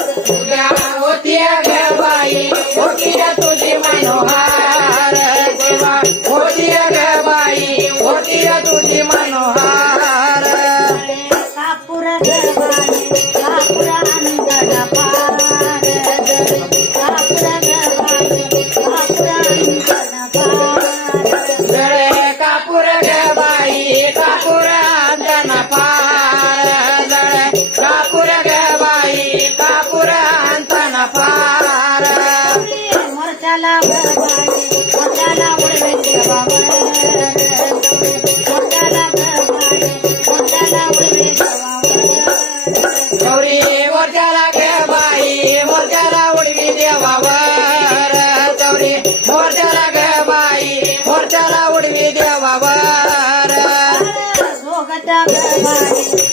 होती ग बाई होती तुझी मनोहार देवा होती ग बाई होती तुझी मनोहार कापूर गवाई कापूर अंगण पार कापूर गवाई कापूर अंगण पार जळे कापूर ग बाई कापूर अंगण पार जळे कापूर ग बाई कापूर अंगण पार मोर्चाला गवाई मोर्चाला उडवे देवावर मोर्चाला गवाई मोर्चाला उडवे देवावर गौरी मोर्चाला ग बाई मोर्चाला उडवी देवावर गौरी मोर्चाला ग बाई मोर्चाला उडवी देवावर दोघटा गवाई